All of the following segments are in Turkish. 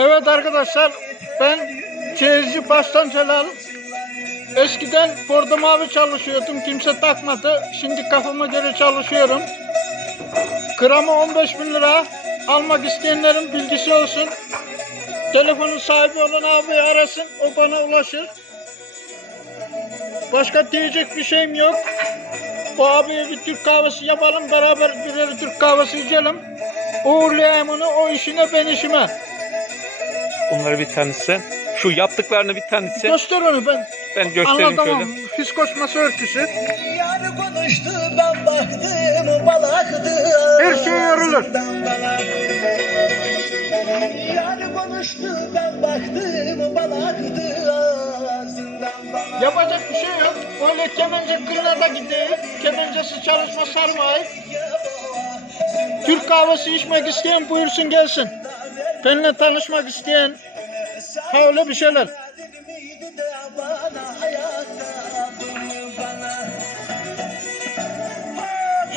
Evet arkadaşlar ben çeyizci Baştan Celal. Eskiden bordo mavi çalışıyordum. Kimse takmadı. Şimdi kafama göre çalışıyorum. Gramı 15 bin lira. Almak isteyenlerin bilgisi olsun. Telefonun sahibi olan abi arasın. O bana ulaşır. Başka diyecek bir şeyim yok. Bu abiye bir Türk kahvesi yapalım. Beraber birer Türk kahvesi içelim. Uğurlayayım onu o işine ben işime. Bunları bir tanıtsan. Şu yaptıklarını bir tanıtsan. Göster onu ben Ben göstereyim anlatamam. şöyle. Fiskos masa örtüsü. Yar konuştu ben baktım balaktı Her şey bana. Yar konuştu ben baktım balaktı ağzından bana. Yapacak bir şey yok. Öyle kemence kırına da gidiyor. Kemencesi çalışma sarmayı. Türk kahvesi içmek isteyen buyursun gelsin. Benimle tanışmak isteyen ha bir şeyler.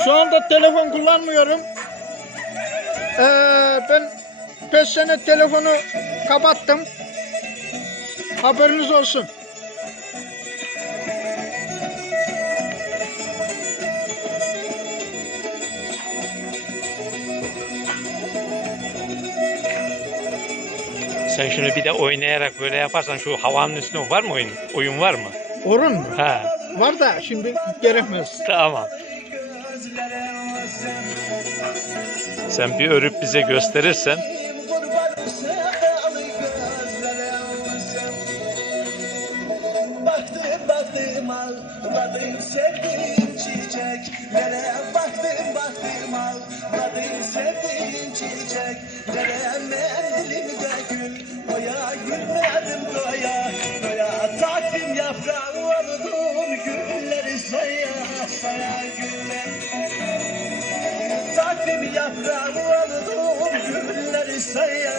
Şu anda telefon kullanmıyorum. Ee, ben 5 sene telefonu kapattım. Haberiniz olsun. Sen şunu bir de oynayarak böyle yaparsan şu havanın üstüne var mı oyun? Oyun var mı? Orun mu? Ha Var da şimdi gerekmez. tamam. Sen bir örüp bize gösterirsen. Baktım sevdiğim gül koya gülmedim doya. Doya takvim yaprağı oldum gülleri saya. Saya güller Takvim yaprağı oldum gülleri say